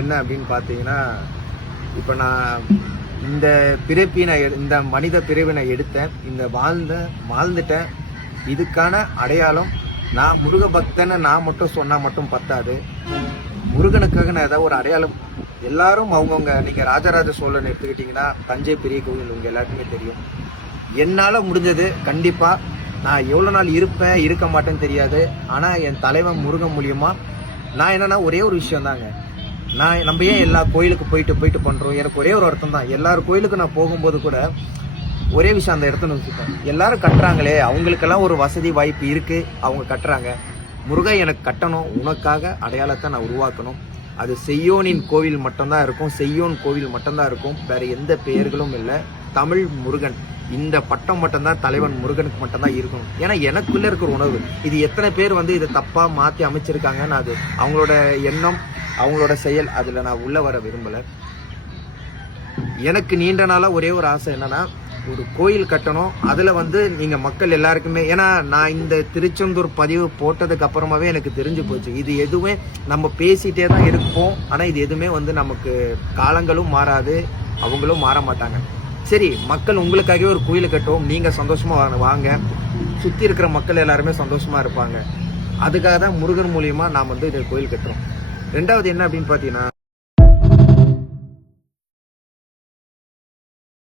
என்ன அப்படின்னு பார்த்தீங்கன்னா இப்போ நான் இந்த பிறப்பி நான் இந்த மனித பிறவை நான் எடுத்தேன் இந்த வாழ்ந்த வாழ்ந்துட்டேன். இதுக்கான அடையாளம் நான் முருக பக்தன்னு நான் மட்டும் சொன்னால் மட்டும் பத்தாது. முருகனுக்காக நான் ஏதாவது ஒரு அடையாளம். எல்லாரும் அவங்கவுங்க நீங்கள் ராஜராஜ சோழன் எடுத்துக்கிட்டிங்கன்னா தஞ்சை பெரிய கோவில் உங்கள் எல்லாருக்குமே தெரியும். என்னால் முடிஞ்சது கண்டிப்பாக நான் எவ்வளோ நாள் இருப்பேன் இருக்க மாட்டேன்னு தெரியாது. ஆனால் என் தலைவன் முருகன் மூலியமாக நான் என்னன்னா ஒரே ஒரு விஷயம் தாங்க நான் நம்ம ஏன் எல்லா கோயிலுக்கு போயிட்டு போயிட்டு பண்ணுறோம் எனக்கு ஒரே ஒரு அர்த்தம் தான். எல்லார் கோயிலுக்கும் நான் போகும்போது கூட ஒரே விஷயம் அந்த இடத்துல வச்சுப்பேன் எல்லாரும் கட்டுறாங்களே அவங்களுக்கெல்லாம் ஒரு வசதி வாய்ப்பு இருக்குது அவங்க கட்டுறாங்க. முருகன் எனக்கு கட்டணும் உனக்காக அடையாளத்தை நான் உருவாக்கணும். அது செய்யோனின் கோவில் மட்டும்தான் இருக்கும் செய்யோன் கோவில் மட்டும்தான் இருக்கும். வேறு எந்த பெயர்களும் இல்லை. தமிழ் முருகன். இந்த பட்டம் மட்டும்தான் தலைவன் முருகனுக்கு மட்டும்தான் இருக்கணும். ஏன்னா எனக்குள்ளே இருக்கிற உணவு இது எத்தனை பேர் வந்து இதை தப்பாக மாற்றி அமைச்சிருக்காங்கன்னு அது அவங்களோட எண்ணம் அவங்களோட செயல் அதில் நான் உள்ளே வர விரும்பலை. எனக்கு நீண்ட நாளாக ஒரே ஒரு ஆசை என்னென்னா ஒரு கோயில் கட்டணும். அதில் வந்து நீங்கள் மக்கள் எல்லாருக்குமே ஏன்னா நான் இந்த திருச்செந்தூர் பதிவு போட்டதுக்கு அப்புறமாவே எனக்கு தெரிஞ்சு போச்சு. இது எதுவுமே நம்ம பேசிகிட்டே தான் இருப்போம். ஆனால் இது எதுவுமே வந்து நமக்கு காலங்களும் மாறாது அவங்களும் மாற மாட்டாங்க. சரி மக்கள் உங்களுக்காகவே ஒரு கோயில் கட்டுவோம். நீங்கள் சந்தோஷமாக வாங்க. வாங்க இருக்கிற மக்கள் எல்லாருமே சந்தோஷமாக இருப்பாங்க. அதுக்காக தான் முருகன் மூலியமாக நாம் வந்து இந்த கோயில் கட்டுறோம். ரெண்டாவது என்ன அப்படின்னு பார்த்தீங்கன்னா